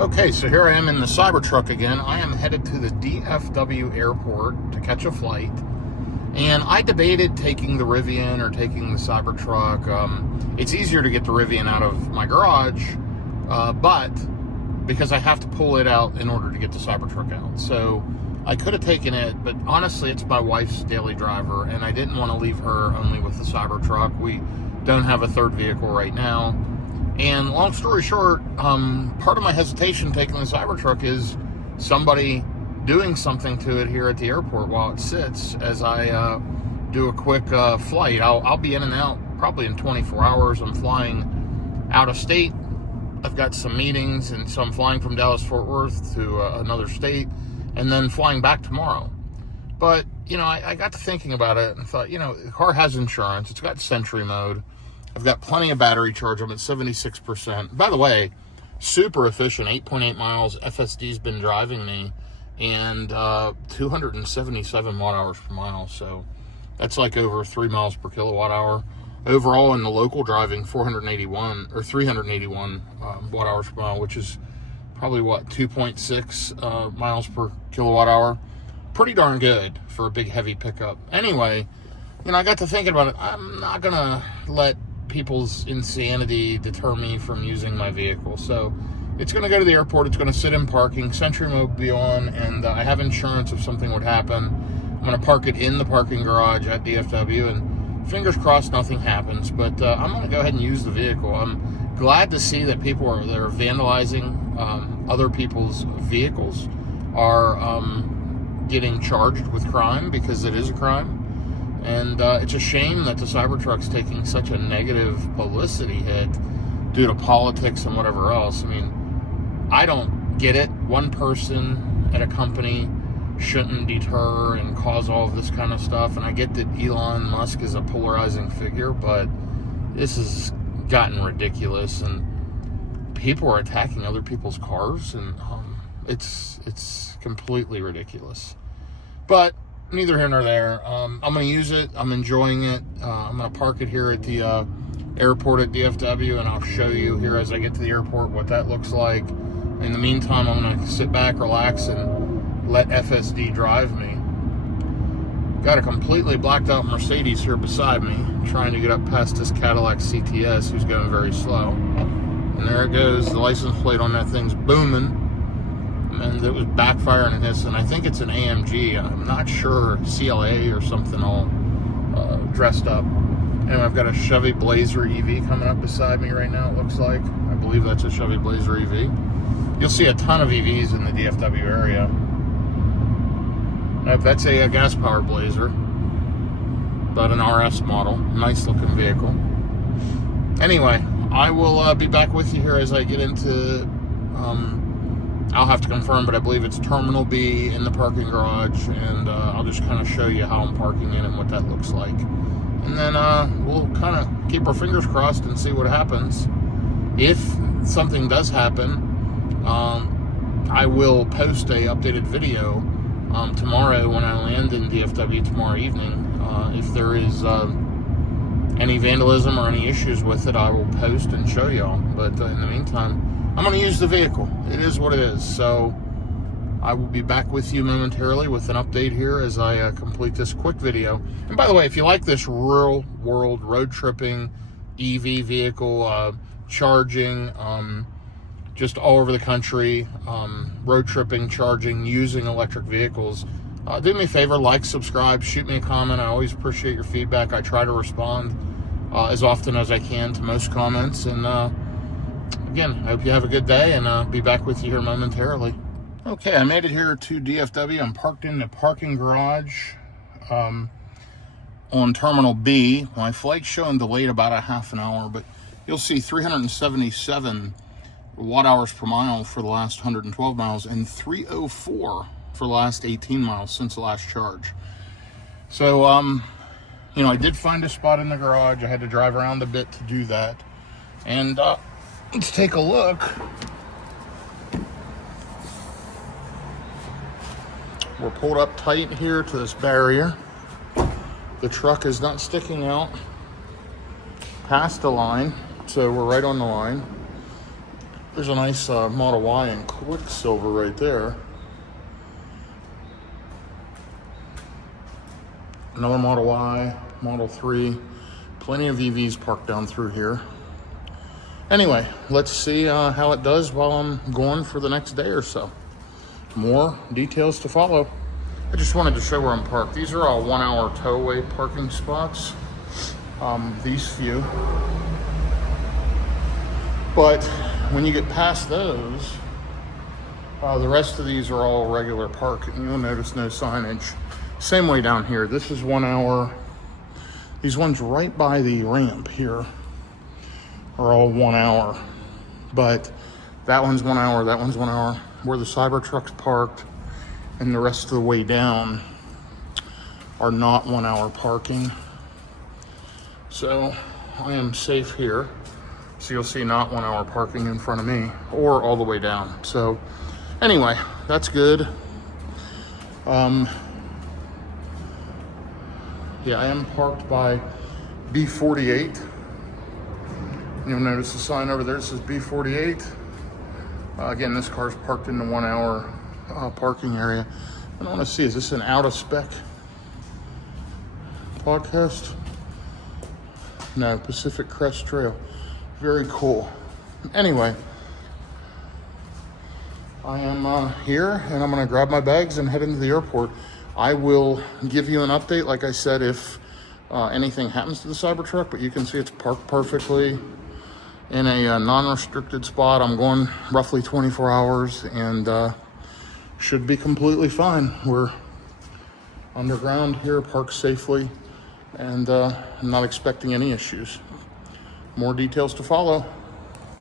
Okay, so here I am in the Cybertruck again. I am headed to the DFW airport to catch a flight. And I debated taking the Rivian or taking the Cybertruck. It's easier to get the Rivian out of my garage, but because I have to pull it out in order to get the Cybertruck out. So I could have taken it, but honestly, it's my wife's daily driver, and I didn't want to leave her only with the Cybertruck. We don't have a third vehicle right now. And long story short, part of my hesitation taking the Cybertruck is somebody doing something to it here at the airport while it sits as I do a quick flight. I'll be in and out probably in 24 hours. I'm flying out of state. I've got some meetings, and so I'm flying from Dallas-Fort Worth to another state and then flying back tomorrow. But, I got to thinking about it and thought, the car has insurance. It's got Sentry mode. I've got plenty of battery charge. I'm at 76%. By the way, super efficient, 8.8 miles. FSD's been driving me, and 277 watt hours per mile. So that's like over 3 miles per kilowatt hour. Overall, in the local driving, 381 watt hours per mile, which is probably 2.6 miles per kilowatt hour. Pretty darn good for a big, heavy pickup. Anyway, I got to thinking about it. I'm not going to let people's insanity deter me from using my vehicle. So it's going to go to the airport. It's going to sit in parking. Sentry mode will be on, and I have insurance if something would happen. I'm going to park it in the parking garage at DFW, and fingers crossed nothing happens. But I'm going to go ahead and use the vehicle. I'm glad to see that people that are vandalizing other people's vehicles are getting charged with crime, because it is a crime. And it's a shame that the Cybertruck's taking such a negative publicity hit due to politics and whatever else. I mean, I don't get it. One person at a company shouldn't deter and cause all of this kind of stuff. And I get that Elon Musk is a polarizing figure, but this has gotten ridiculous. And people are attacking other people's cars, and it's completely ridiculous. But neither here nor there. I'm going to use it. I'm enjoying it. I'm going to park it here at the airport at DFW, and I'll show you here as I get to the airport what that looks like. In the meantime, I'm going to sit back, relax, and let FSD drive me. Got a completely blacked out Mercedes here beside me, trying to get up past this Cadillac CTS, who's going very slow. And there it goes. The license plate on that thing's booming. And it was backfiring in this, and I think it's an AMG. I'm not sure, CLA or something, all dressed up. Anyway, I've got a Chevy Blazer EV coming up beside me right now, it looks like. I believe that's a Chevy Blazer EV. You'll see a ton of EVs in the DFW area. Nope, that's a gas-powered Blazer, but an RS model. Nice looking vehicle. Anyway, I will be back with you here as I get into... I'll have to confirm, but I believe it's Terminal B in the parking garage, and I'll just kind of show you how I'm parking in and what that looks like. And then we'll kind of keep our fingers crossed and see what happens. If something does happen, I will post a updated video tomorrow when I land in DFW tomorrow evening. If there is any vandalism or any issues with it, I will post and show y'all. But in the meantime, I'm going to use the vehicle. It is what it is. So I will be back with you momentarily with an update here as I complete this quick video. And by the way, if you like this real world road tripping EV vehicle, charging, just all over the country, road tripping, charging, using electric vehicles, do me a favor, like, subscribe, shoot me a comment. I always appreciate your feedback. I try to respond as often as I can to most comments. And again, I hope you have a good day, and I'll be back with you here momentarily. Okay, I made it here to DFW. I'm parked in the parking garage on Terminal B. My flight's showing delayed about a half an hour, but you'll see 377 watt hours per mile for the last 112 miles and 304 for the last 18 miles since the last charge. So, I did find a spot in the garage. I had to drive around a bit to do that. And let's take a look. We're pulled up tight here to this barrier. The truck is not sticking out past the line, so we're right on the line. There's a nice Model Y in Quicksilver right there. Another Model Y, Model 3. Plenty of EVs parked down through here. Anyway, let's see how it does while I'm going for the next day or so. More details to follow. I just wanted to show where I'm parked. These are all 1 hour towaway parking spots. These few. But when you get past those, the rest of these are all regular parking. You'll notice no signage. Same way down here. This is 1 hour. These ones right by the ramp here are all 1 hour. But that one's 1 hour, that one's 1 hour. Where the Cybertruck's parked and the rest of the way down are not 1 hour parking. So I am safe here. So you'll see not 1 hour parking in front of me or all the way down. So anyway, that's good. Yeah, I am parked by B48. You'll notice the sign over there that says B48. Again, this car's parked in the 1 hour parking area. I want to see, is this an out of spec podcast? No, Pacific Crest Trail. Very cool. Anyway, I am here and I'm going to grab my bags and head into the airport. I will give you an update, like I said, if anything happens to the Cybertruck, but you can see it's parked perfectly in a non-restricted spot. I'm going roughly 24 hours and should be completely fine. We're underground here, parked safely, and I'm not expecting any issues. More details to follow.